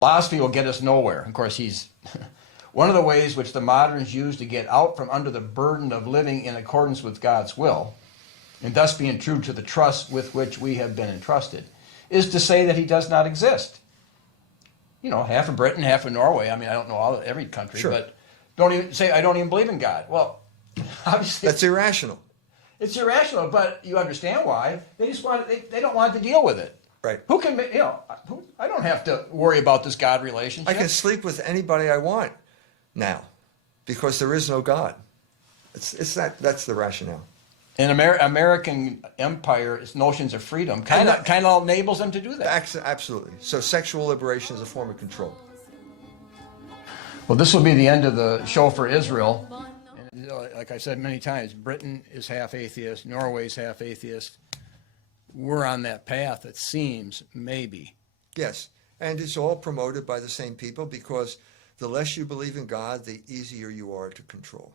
Philosophy will get us nowhere. Of course, he's one of the ways which the moderns use to get out from under the burden of living in accordance with God's will, and thus being true to the trust with which we have been entrusted, is to say that he does not exist. You know, half of Britain, half of Norway. I mean, I don't know every country, sure. But don't even say, I don't even believe in God. Well, obviously. That's irrational. It's irrational, but you understand why. They just want, they don't want to deal with it. Right. Who can, you know, I don't have to worry about this God relationship. I can sleep with anybody I want now because there is no God. It's that's the rationale. And American empire's notions of freedom kind of enables them to do that. Absolutely. So sexual liberation is a form of control. Well, this will be the end of the show for Israel. And, like I said many times, Britain is half atheist, Norway's half atheist. We're on that path, it seems, maybe. Yes, and it's all promoted by the same people because the less you believe in God, the easier you are to control.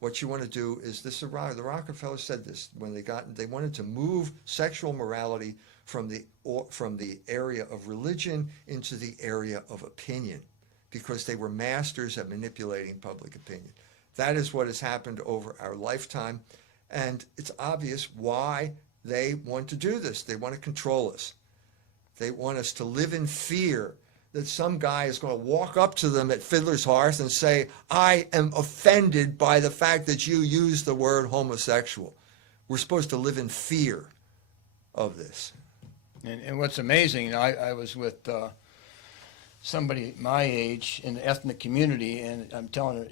What you want to do is this. The Rockefellers said this when they wanted to move sexual morality from the area of religion into the area of opinion, because they were masters at manipulating public opinion. That is what has happened over our lifetime, and it's obvious why they want to do this. They want to control us. They want us to live in fear that some guy is going to walk up to them at Fiddler's Hearth and say, I am offended by the fact that you use the word homosexual. We're supposed to live in fear of this. And what's amazing, you know, I was with somebody my age in the ethnic community, and I'm telling her,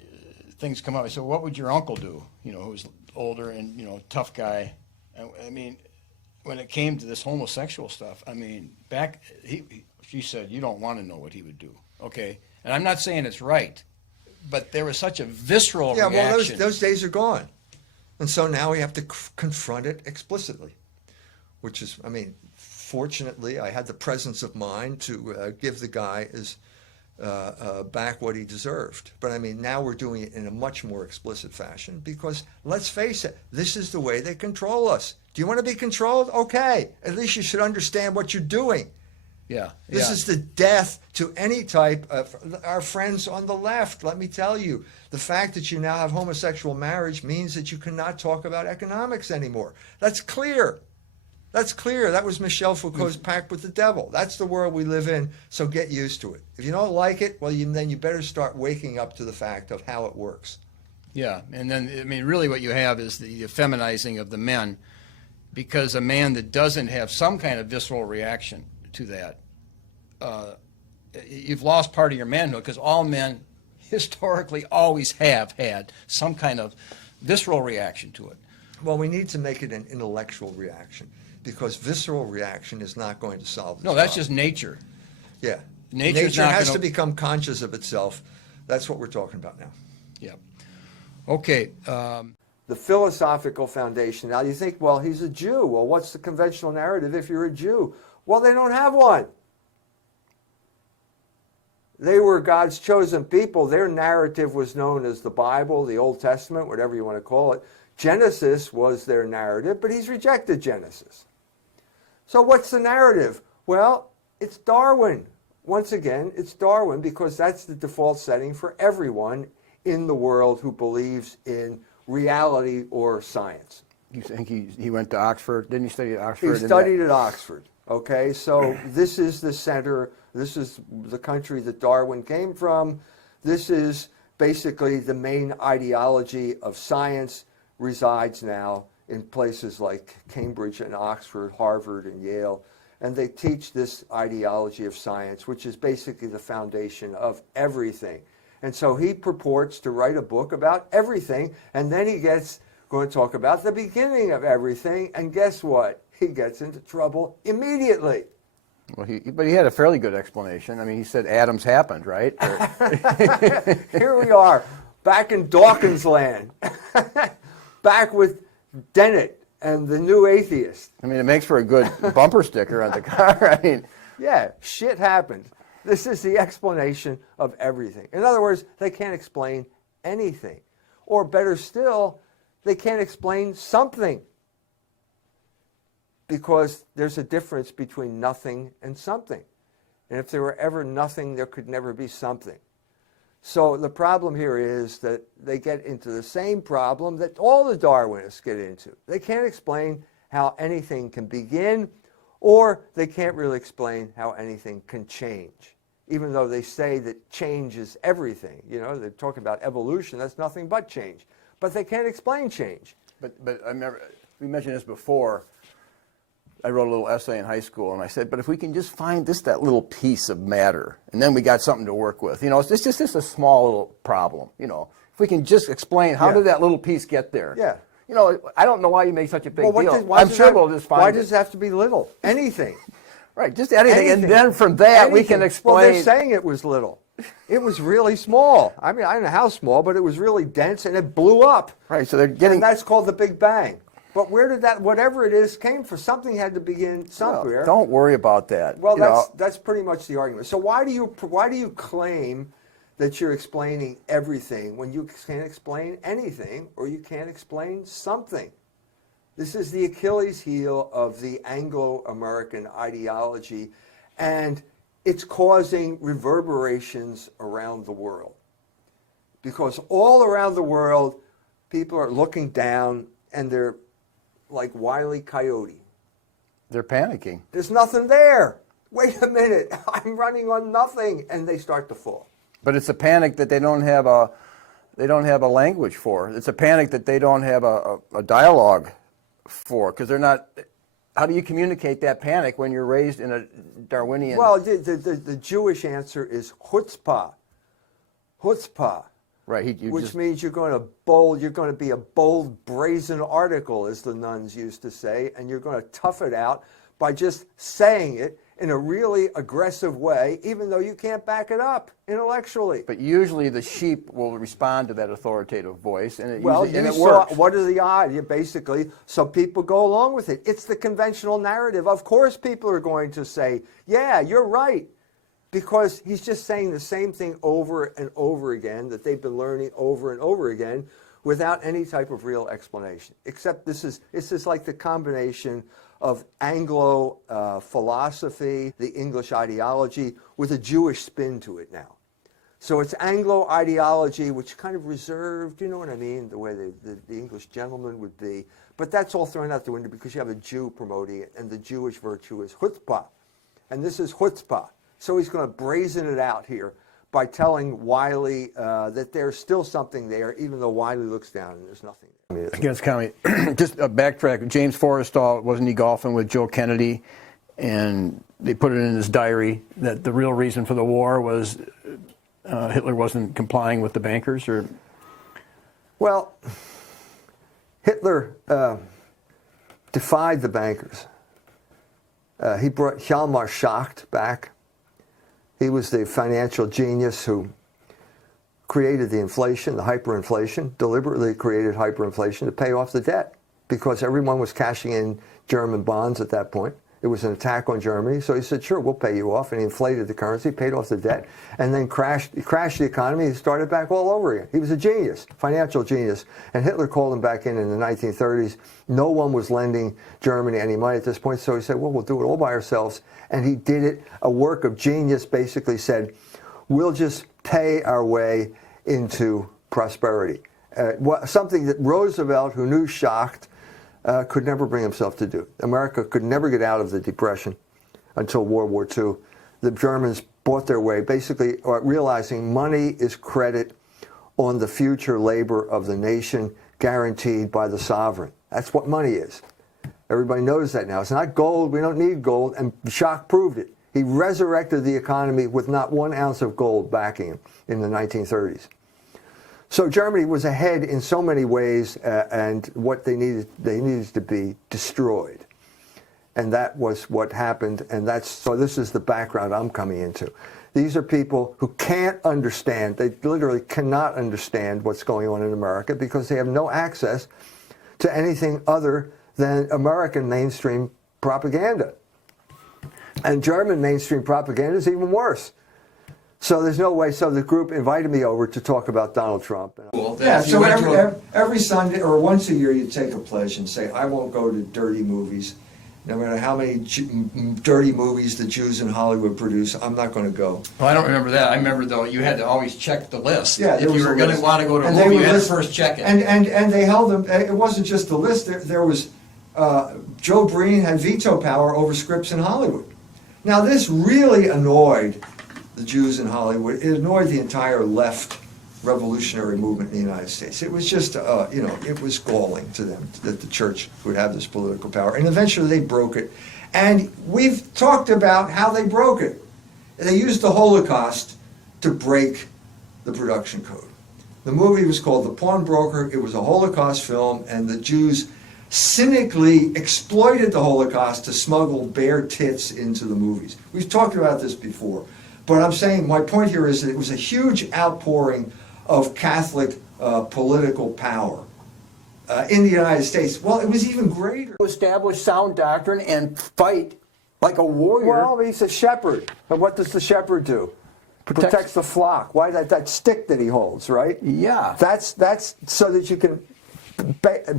things come up. I said, what would your uncle do? You know, who's older and, you know, tough guy. I mean, when it came to this homosexual stuff, I mean, she said, you don't want to know what he would do. Okay. And I'm not saying it's right, but there was such a visceral reaction. Yeah, well, those days are gone. And so now we have to confront it explicitly, which is, I mean, fortunately, I had the presence of mind to give the guy back what he deserved. But I mean, now we're doing it in a much more explicit fashion because, let's face it, this is the way they control us. Do you want to be controlled? Okay. At least you should understand what you're doing. Yeah. This is the death to any type of our friends on the left. Let me tell you, the fact that you now have homosexual marriage means that you cannot talk about economics anymore. That's clear. That's clear. That was Michel Foucault's pact with the devil. That's the world we live in, so get used to it. If you don't like it, well, then you better start waking up to the fact of how it works. Yeah, and then, I mean, really what you have is the feminizing of the men, because a man that doesn't have some kind of visceral reaction to that, you've lost part of your manhood, because all men historically always have had some kind of visceral reaction to it. Well, we need to make it an intellectual reaction, because visceral reaction is not going to solve this No, that's problem. just nature. Yeah. Nature has to become conscious of itself. That's what we're talking about now. Yeah. Okay. The philosophical foundation. Now you think, well, he's a Jew. Well, what's the conventional narrative if you're a Jew? Well, they don't have one. They were God's chosen people. Their narrative was known as the Bible, the Old Testament, whatever you want to call it. Genesis was their narrative, but he's rejected Genesis. So what's the narrative? Well, it's Darwin. Once again, it's Darwin, because that's the default setting for everyone in the world who believes in reality or science. You think he went to Oxford? Didn't he study at Oxford? He studied at Oxford. Okay, so this is the center. This is the country that Darwin came from. This is basically the main ideology of science resides now in places like Cambridge and Oxford, Harvard and Yale. And they teach this ideology of science, which is basically the foundation of everything. And so he purports to write a book about everything, and then he gets going to talk about the beginning of everything, and guess what? He gets into trouble immediately. Well, but he had a fairly good explanation. I mean, he said atoms happened, right? Here we are, back in Dawkins land, back with Dennett and the New Atheist. I mean, it makes for a good bumper sticker on the car. I mean, yeah, shit happened. This is the explanation of everything. In other words, they can't explain anything. Or better still, they can't explain something. Because there's a difference between nothing and something. And if there were ever nothing, there could never be something. So the problem here is that they get into the same problem that all the Darwinists get into. They can't explain how anything can begin, or they can't really explain how anything can change. Even though they say that change is everything. You know, they're talking about evolution, that's nothing but change. But they can't explain change. But I remember, we mentioned this before, I wrote a little essay in high school, and I said, but if we can just find that little piece of matter, and then we got something to work with. You know, it's just a small little problem, you know. If we can just explain, how did that little piece get there? Yeah. You know, I don't know why you make such a big deal. Why I'm sure we'll just find it. Why does it have to be little? Anything. Right, just anything. And then from that, we can explain. Well, they're saying it was little. It was really small. I mean, I don't know how small, but it was really dense, and it blew up. Right, so they're getting... And that's called the Big Bang. But where did that, whatever it is, came from? Something had to begin somewhere. Well, don't worry about that. Well, that's pretty much the argument. So why do you claim that you're explaining everything when you can't explain anything, or you can't explain something? This is the Achilles heel of the Anglo-American ideology, and it's causing reverberations around the world. Because all around the world, people are looking down, and they're like Wile E. Coyote. They're panicking. There's nothing there. Wait a minute, I'm running on nothing, and they start to fall. But it's a panic that they don't have a language for. It's a panic that they don't have a dialogue for, because they're not. How do you communicate that panic when you're raised in a Darwinian? Well, the Jewish answer is chutzpah. Chutzpah. Right, which means you're going to be a bold, brazen article, as the nuns used to say, and you're going to tough it out by just saying it in a really aggressive way, even though you can't back it up intellectually. But usually the sheep will respond to that authoritative voice, and it works. What are the odds? Basically, so people go along with it. It's the conventional narrative. Of course people are going to say, yeah, you're right. Because he's just saying the same thing over and over again that they've been learning over and over again without any type of real explanation. Except this is like the combination of Anglo philosophy, the English ideology, with a Jewish spin to it now. So it's Anglo ideology, which kind of reserved, you know what I mean, the way the English gentleman would be. But that's all thrown out the window because you have a Jew promoting it, and the Jewish virtue is chutzpah. And this is chutzpah. So he's going to brazen it out here by telling Wiley that there's still something there, even though Wiley looks down and there's nothing there. I guess kind of just a backtrack. James Forrestal, wasn't he golfing with Joe Kennedy? And they put it in his diary that the real reason for the war was Hitler wasn't complying with the bankers, or? Well, Hitler defied the bankers. He brought Hjalmar Schacht back. He was the financial genius who created the inflation, the hyperinflation, deliberately created hyperinflation to pay off the debt because everyone was cashing in German bonds at that point. It was an attack on Germany, so he said, sure, we'll pay you off. And he inflated the currency, paid off the debt, and then crashed the economy and started back all over again. He was a genius, financial genius. And Hitler called him back in the 1930s. No one was lending Germany any money at this point, so he said, well, we'll do it all by ourselves. And he did it. A work of genius, basically said, we'll just pay our way into prosperity. Something that Roosevelt, who knew Schacht, could never bring himself to do. America could never get out of the Depression until World War II. The Germans bought their way, basically realizing money is credit on the future labor of the nation guaranteed by the sovereign. That's what money is. Everybody knows that now. It's not gold. We don't need gold. And Schacht proved it. He resurrected the economy with not 1 ounce of gold backing him in the 1930s. So Germany was ahead in so many ways, and what they needed to be destroyed. And that was what happened, and so this is the background I'm coming into. These are people who can't understand, they literally cannot understand what's going on in America because they have no access to anything other than American mainstream propaganda. And German mainstream propaganda is even worse. So there's no way. So the group invited me over to talk about Donald Trump. Yeah, so every Sunday or once a year you take a pledge and say, I won't go to dirty movies No matter how many dirty movies the Jews in Hollywood produce, I'm not going to go. Well, I don't remember that. I remember, though, you had to always check the list. Yeah, if you were going to want to go to a movie, you had to first check it. And they held them. It wasn't just the list. There was Joe Breen had veto power over scripts in Hollywood. Now, this really annoyed the Jews in Hollywood. It annoyed the entire left revolutionary movement in the United States. It was just, it was galling to them that the church would have this political power. And eventually they broke it. And we've talked about how they broke it. They used the Holocaust to break the production code. The movie was called The Pawnbroker. It was a Holocaust film, and the Jews cynically exploited the Holocaust to smuggle bare tits into the movies. We've talked about this before. But I'm saying, my point here is that it was a huge outpouring of Catholic political power in the United States. Well, it was even greater. Establish sound doctrine and fight like a warrior. Well, he's a shepherd. And what does the shepherd do? Protects the flock. Why that stick that he holds, right? Yeah. That's so that you can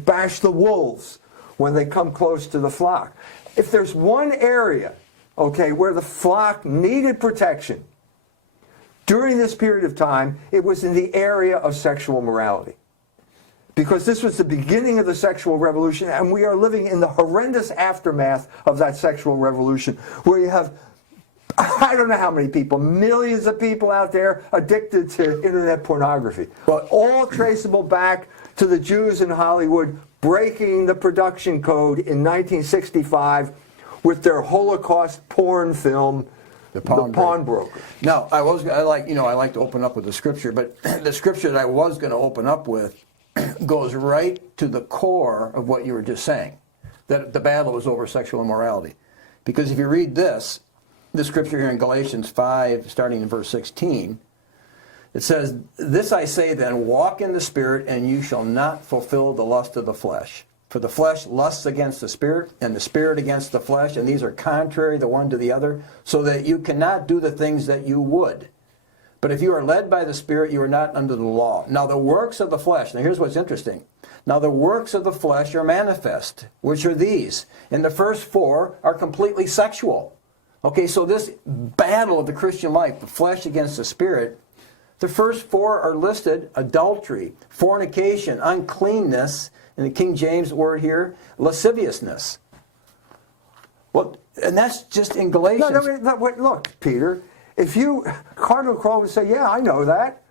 bash the wolves when they come close to the flock. If there's one area, okay, where the flock needed protection, during this period of time, it was in the area of sexual morality. Because this was the beginning of the sexual revolution, and we are living in the horrendous aftermath of that sexual revolution, where you have, I don't know how many people, millions of people out there addicted to internet pornography. But all traceable back to the Jews in Hollywood breaking the production code in 1965 with their Holocaust porn film, The Pawnbroker. Now, I like to open up with the scripture, but the scripture that I was going to open up with goes right to the core of what you were just saying, that the battle was over sexual immorality. Because if you read this, the scripture here in Galatians 5, starting in verse 16, it says, "This I say then, walk in the Spirit, and you shall not fulfill the lust of the flesh. For the flesh lusts against the Spirit, and the Spirit against the flesh, and these are contrary the one to the other, so that you cannot do the things that you would. But if you are led by the Spirit, you are not under the law. Now the works of the flesh," now here's what's interesting. "Now the works of the flesh are manifest, which are these. And the first four are completely sexual." Okay, so this battle of the Christian life, the flesh against the Spirit, the first four are listed: adultery, fornication, uncleanness, in the King James word here, lasciviousness. Well, and that's just in Galatians. No, wait, look, Peter, Cardinal Kroll would say, yeah, I know that.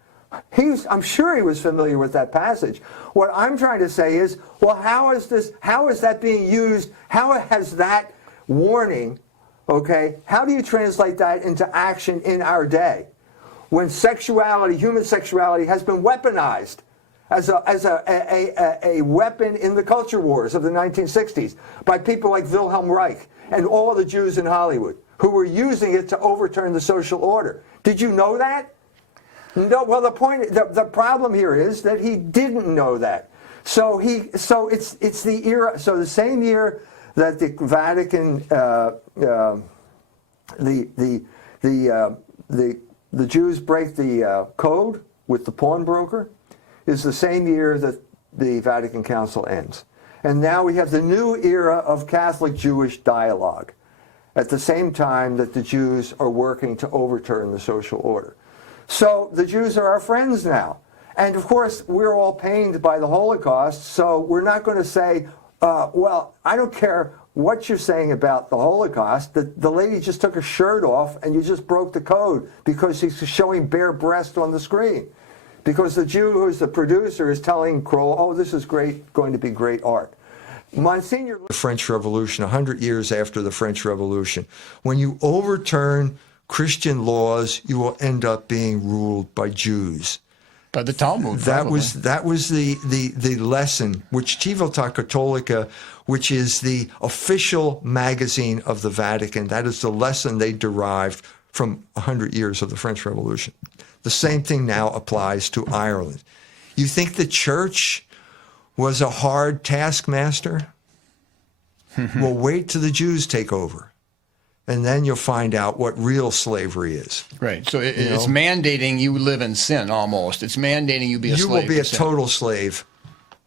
I'm sure he was familiar with that passage. What I'm trying to say is, well, how is that being used? How has that warning, okay, how do you translate that into action in our day? When sexuality, human sexuality, has been weaponized as a weapon in the culture wars of the 1960s by people like Wilhelm Reich and all the Jews in Hollywood who were using it to overturn the social order. Did you know that? No. Well, the problem here is that he didn't know that. So it's the era. So the same year that the Vatican, the Jews break the code with the pawnbroker, is the same year that the Vatican Council ends. And now we have the new era of Catholic-Jewish dialogue at the same time that the Jews are working to overturn the social order. So the Jews are our friends now. And of course, we're all pained by the Holocaust, so we're not going to say, well, I don't care what you're saying about the Holocaust. The lady just took her shirt off and you just broke the code because she's showing bare breast on the screen. Because the Jew who's the producer is telling Kroll, oh, this is great, going to be great art. Monsignor... The French Revolution, 100 years after the French Revolution. When you overturn Christian laws, you will end up being ruled by Jews. By the Talmud. That was the lesson, which Civiltà Cattolica, which is the official magazine of the Vatican, that is the lesson they derived from 100 years of the French Revolution. The same thing now applies to Ireland. You think the church was a hard taskmaster? Well, wait till the Jews take over, and then you'll find out what real slavery is. Right. So it's mandating you live in sin almost. It's mandating you be a slave. You will be a total slave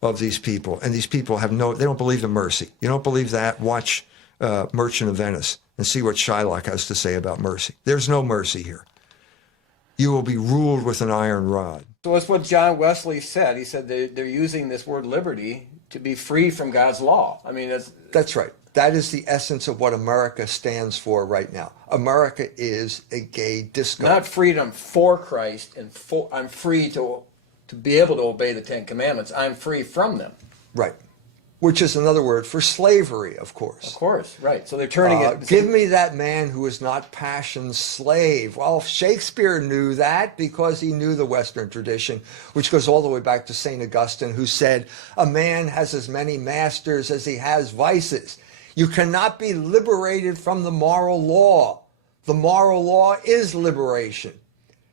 of these people, and these people have they don't believe in mercy. You don't believe that? Watch Merchant of Venice and see what Shylock has to say about mercy. There's no mercy here. You will be ruled with an iron rod. So that's what John Wesley said. He said they're using this word liberty to be free from God's law. I mean, that's right. That is the essence of what America stands for right now. America is a gay disco. Not freedom for Christ, and I'm free to be able to obey the Ten Commandments. I'm free from them. Right. Which is another word for slavery, of course. Of course, right. So they're turning it. Give me that man who is not passion's slave. Well, Shakespeare knew that because he knew the Western tradition, which goes all the way back to St. Augustine, who said, a man has as many masters as he has vices. You cannot be liberated from the moral law. The moral law is liberation.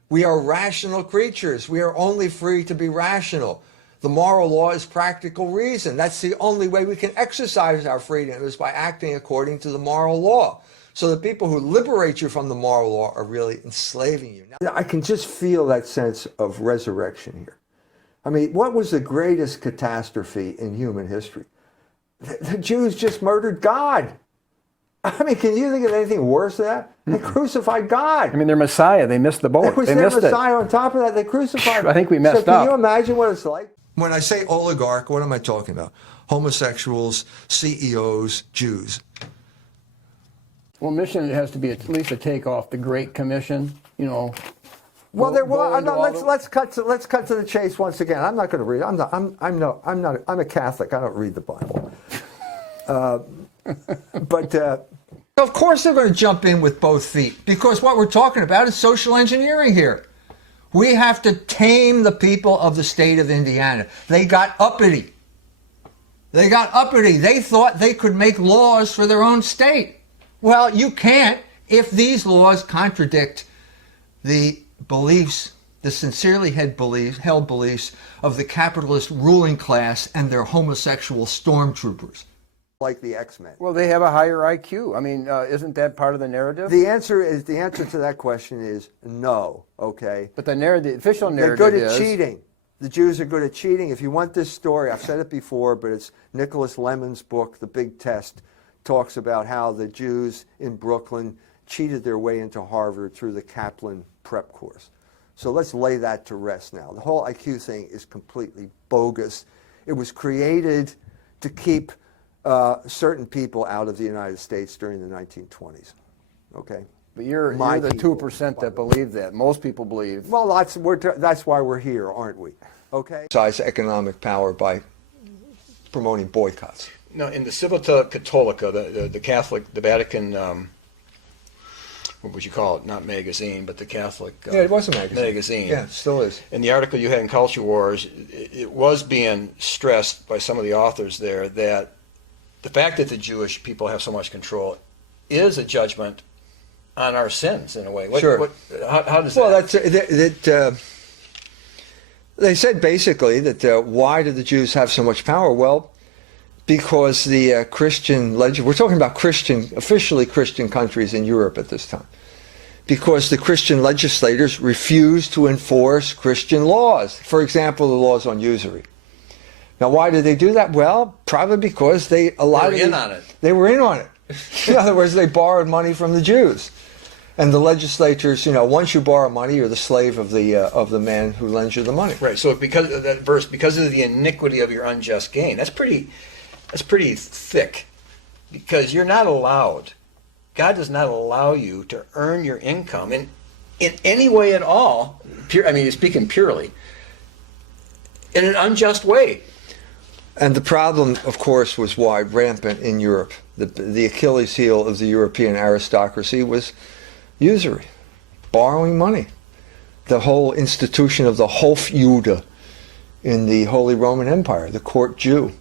We are rational creatures. We are only free to be rational. The moral law is practical reason. That's the only way we can exercise our freedom, is by acting according to the moral law. So the people who liberate you from the moral law are really enslaving you. Now, I can just feel that sense of resurrection here. I mean, what was the greatest catastrophe in human history? The Jews just murdered God. I mean, can you think of anything worse than that? They crucified God. I mean, their Messiah, they missed the boat. It was they their missed Messiah. On top of that, they crucified. I think we messed so up. Can you imagine what it's like? When I say oligarch, what am I talking about? Homosexuals, CEOs, Jews. Well, mission has to be at least a takeoff the Great Commission, you know. Well, let's cut to the chase once again. I'm not going to read. I'm a Catholic. I don't read the Bible. But of course they're going to jump in with both feet, because what we're talking about is social engineering here. We have to tame the people of the state of Indiana. They got uppity. They thought they could make laws for their own state. Well, you can't if these laws contradict the beliefs, the sincerely held beliefs of the capitalist ruling class and their homosexual stormtroopers. Like the X-Men. Well, they have a higher IQ. I mean, isn't that part of the narrative? The answer to that question is no, okay? But the official narrative They're good at cheating. The Jews are good at cheating. If you want this story, I've said it before, but it's Nicholas Lemon's book, The Big Test, talks about how the Jews in Brooklyn cheated their way into Harvard through the Kaplan prep course. So let's lay that to rest now. The whole IQ thing is completely bogus. It was created to keep certain people out of the United States during the 1920s. Okay? But you're the 2% that believe that. Most people believe. Well, that's why we're here, aren't we? Okay? Size economic power by promoting boycotts. No, in the Civiltà Cattolica, the Catholic, the Vatican, what would you call it? Not magazine, but the Catholic. Yeah, it was a magazine. Magazine. Yeah, it still is. In the article you had in Culture Wars, it was being stressed by some of the authors there that the fact that the Jewish people have so much control is a judgment on our sins, in a way. Sure. How does that? Well, they said basically that why do the Jews have so much power? Well, because the Christian we're talking about officially Christian countries in Europe at this time, because the Christian legislators refused to enforce Christian laws. For example, the laws on usury. Now, why did they do that? Well, probably because they were in on it. In other words, they borrowed money from the Jews. And the legislators, once you borrow money, you're the slave of the man who lends you the money. Right. So because of that verse, because of the iniquity of your unjust gain, that's pretty thick, because you're not allowed. God does not allow you to earn your income in any way at all. Speaking purely, in an unjust way. And the problem, of course, was wide rampant in Europe. The Achilles heel of the European aristocracy was usury, borrowing money. The whole institution of the Hofjude in the Holy Roman Empire, the court Jew,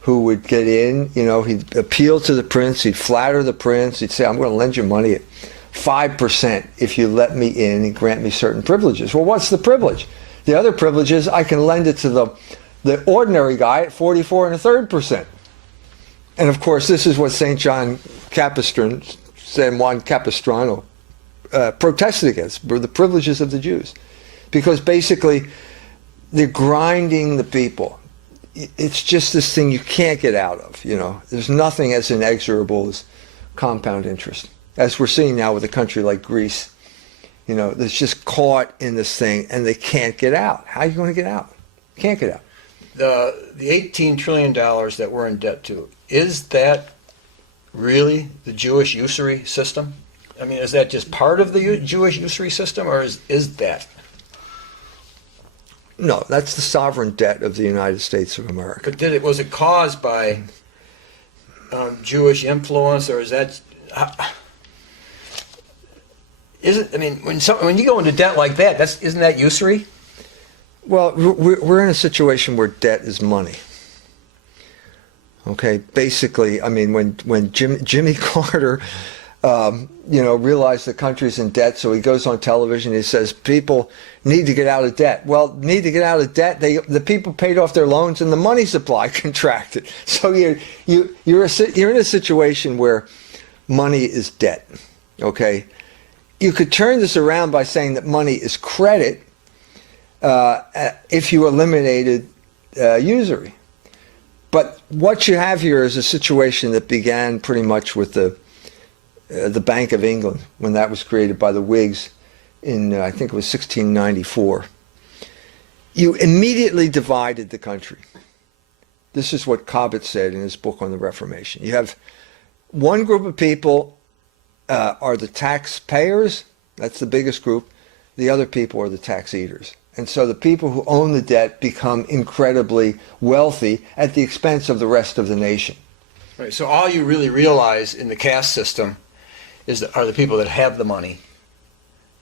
who would get in, he'd appeal to the prince, he'd flatter the prince, he'd say, I'm going to lend you money at 5% if you let me in and grant me certain privileges. Well, what's the privilege? The other privilege is I can lend it to the ordinary guy at 44 1/3%. And of course, this is what St. John San Juan Capistrano protested against, were the privileges of the Jews. Because basically, they're grinding the people. It's just this thing you can't get out of, There's nothing as inexorable as compound interest, as we're seeing now with a country like Greece, that's just caught in this thing and they can't get out. How are you going to get out? Can't get out. The $18 trillion that we're in debt to, is that really the Jewish usury system? I mean, is that just part of the Jewish usury system, or is that? No, that's the sovereign debt of the United States of America. But was it caused by Jewish influence, or is that? I mean, when you go into debt like that, isn't that usury? Well, we're in a situation where debt is money. Okay, basically, I mean, when Jimmy Carter, realized the country's in debt, so he goes on television. He says people need to get out of debt. Well, need to get out of debt. The people paid off their loans, and the money supply contracted. So you're in a situation where money is debt. Okay, you could turn this around by saying that money is credit if you eliminated usury. But what you have here is a situation that began pretty much with the Bank of England, when that was created by the Whigs in, I think it was 1694. You immediately divided the country. This is what Cobbett said in his book on the Reformation. You have one group of people are the taxpayers, that's the biggest group. The other people are the tax eaters. And so the people who own the debt become incredibly wealthy at the expense of the rest of the nation. Right. So all you really realize in the caste system are the people that have the money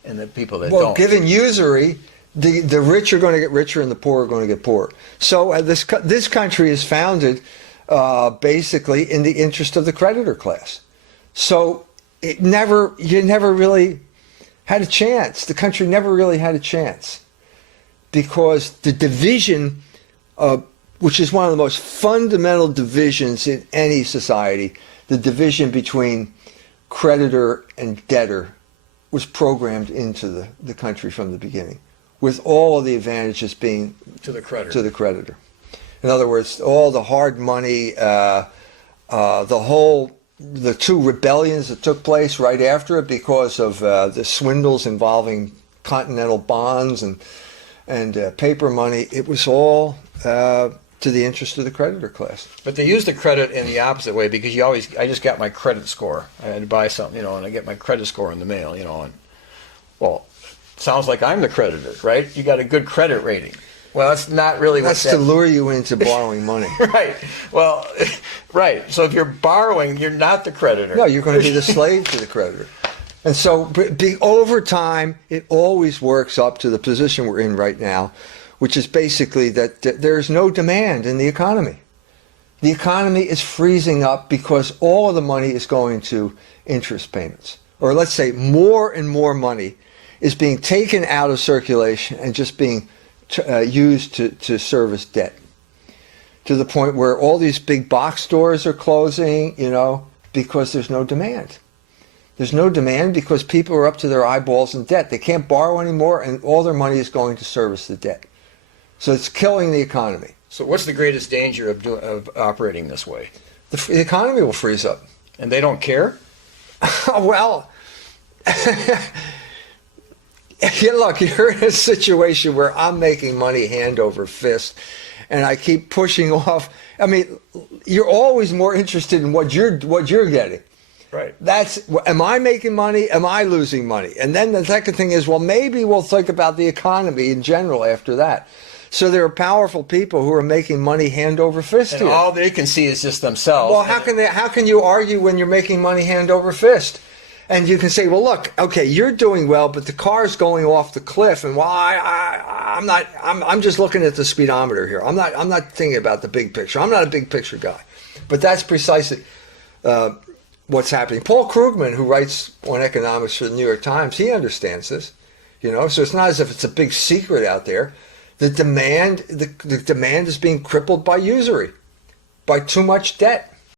and the people that don't. Well, given usury, the rich are going to get richer and the poor are going to get poorer. So this country is founded basically in the interest of the creditor class. So you never really had a chance. The country never really had a chance, because the division, which is one of the most fundamental divisions in any society, the division between creditor and debtor, was programmed into the country from the beginning, with all of the advantages being to the creditor. In other words, all the hard money, the two rebellions that took place right after it because of the swindles involving continental bonds and paper money, it was all to the interest of the creditor class. But they use the credit in the opposite way, because I just got my credit score. I had to buy something, and I get my credit score in the mail, and well, sounds like I'm the creditor, right? You got a good credit rating. Well, that's not really That's to lure you into borrowing money. Right. Well, right. So if you're borrowing, you're not the creditor. No, you're going to be the slave to the creditor. And so over time, it always works up to the position we're in right now, which is basically that there's no demand in the economy. The economy is freezing up because all of the money is going to interest payments. Or let's say more and more money is being taken out of circulation and just being used to service debt, to the point where all these big box stores are closing, because there's no demand. There's no demand because people are up to their eyeballs in debt. They can't borrow anymore, and all their money is going to service the debt. So it's killing the economy. So what's the greatest danger of operating this way? The economy will freeze up. And they don't care? Well, look, you're in a situation where I'm making money hand over fist, and I keep pushing off. I mean, you're always more interested in what you're getting. Right. Am I making money? Am I losing money? And then the second thing is, well, maybe we'll think about the economy in general after that. So there are powerful people who are making money hand over fist And here. all they can see is just themselves. Well, how can you argue when you're making money hand over fist? And you can say, well, look, okay, you're doing well, but the car's going off the cliff, and I'm just looking at the speedometer here. I'm not thinking about the big picture. I'm not a big picture guy. But that's precisely what's happening. Paul Krugman, who writes on economics for the New York Times, he understands this. So it's not as if it's a big secret out there. The demand is being crippled by usury, by too much debt.